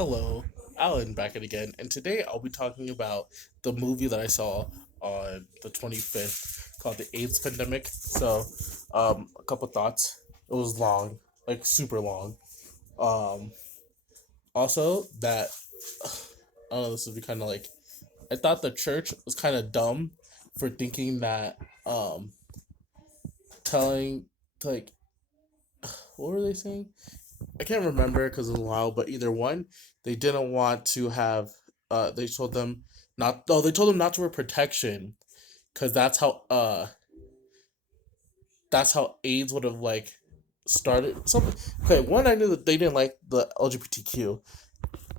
Hello, Alan back at again, and today I'll be talking about the movie that I saw on the 25th called the AIDS Pandemic. A couple thoughts. It was long, like super long. Um, Also, that I don't know, this would be kind of like I thought the church was kind of dumb for thinking that telling like what were they saying? I can't remember because it was a while, but either one, they didn't want to have. They told them not. Oh, they told them not to wear protection because that's how AIDS would have like started. Something. Okay, one I knew that they didn't like the LGBTQ,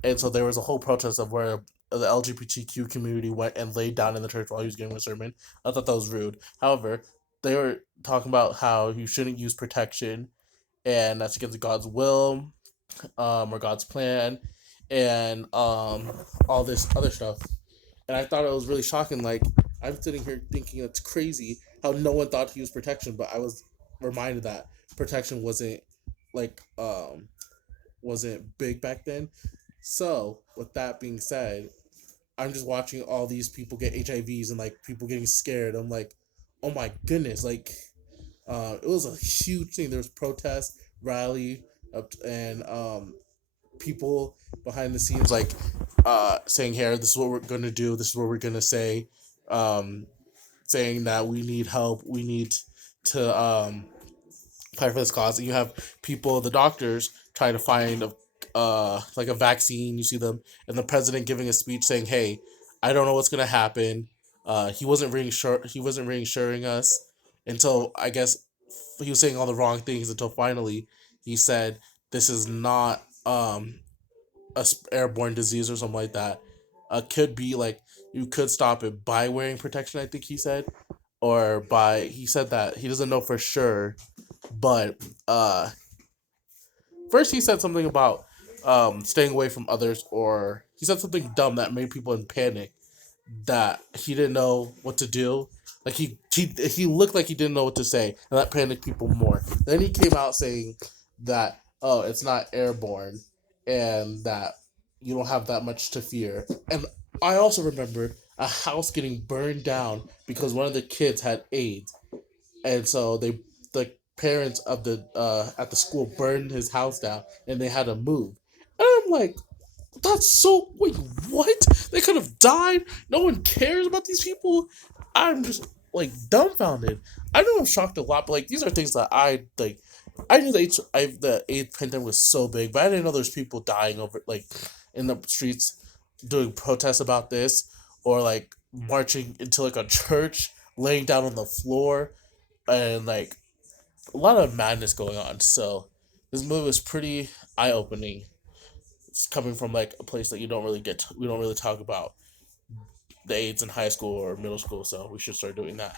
and so there was a whole protest of where the LGBTQ community went and laid down in the church while he was giving a sermon. I thought that was rude. However, they were talking about how you shouldn't use protection, and that's against God's will, or God's plan, and all this other stuff. And I thought it was really shocking. Like I'm sitting here thinking it's crazy how no one thought to use protection, but I was reminded that protection like wasn't big back then. So with that being said, I'm just watching all these people get HIVs and like people getting scared. I'm like, oh my goodness, like it was a huge thing. There was protest, rally, and people behind the scenes like saying, here, this is what we're gonna do, this is what we're gonna say, saying that we need help, we need to fight for this cause. And you have people, the doctors, trying to find like a vaccine. You see them, and the president giving a speech saying, hey, I don't know what's gonna happen. He wasn't reassuring us until, I guess, he was saying all the wrong things until finally he said this is not airborne disease or something like that. Could be like you could stop it by wearing protection. I think he said, or by he said that he doesn't know for sure, but first he said something about staying away from others, or he said something dumb that made people in panic that he didn't know what to do. Like he looked like he didn't know what to say, and that panicked people more. Then he came out saying that, oh, it's not airborne, and that you don't have that much to fear. And I also remember a house getting burned down because one of the kids had AIDS, and so the parents of the at the school burned his house down, and they had to move. And I'm like, that's so wait, what? They could have died. No one cares about these people. I'm just like dumbfounded. I know I'm shocked a lot, but like these are things that I like. I knew the AIDS pandemic was so big, but I didn't know there's people dying over like in the streets doing protests about this, or like marching into like a church, laying down on the floor, and like a lot of madness going on. So this movie was pretty eye opening. It's coming from like a place that we don't really talk about the AIDS in high school or middle school, so we should start doing that.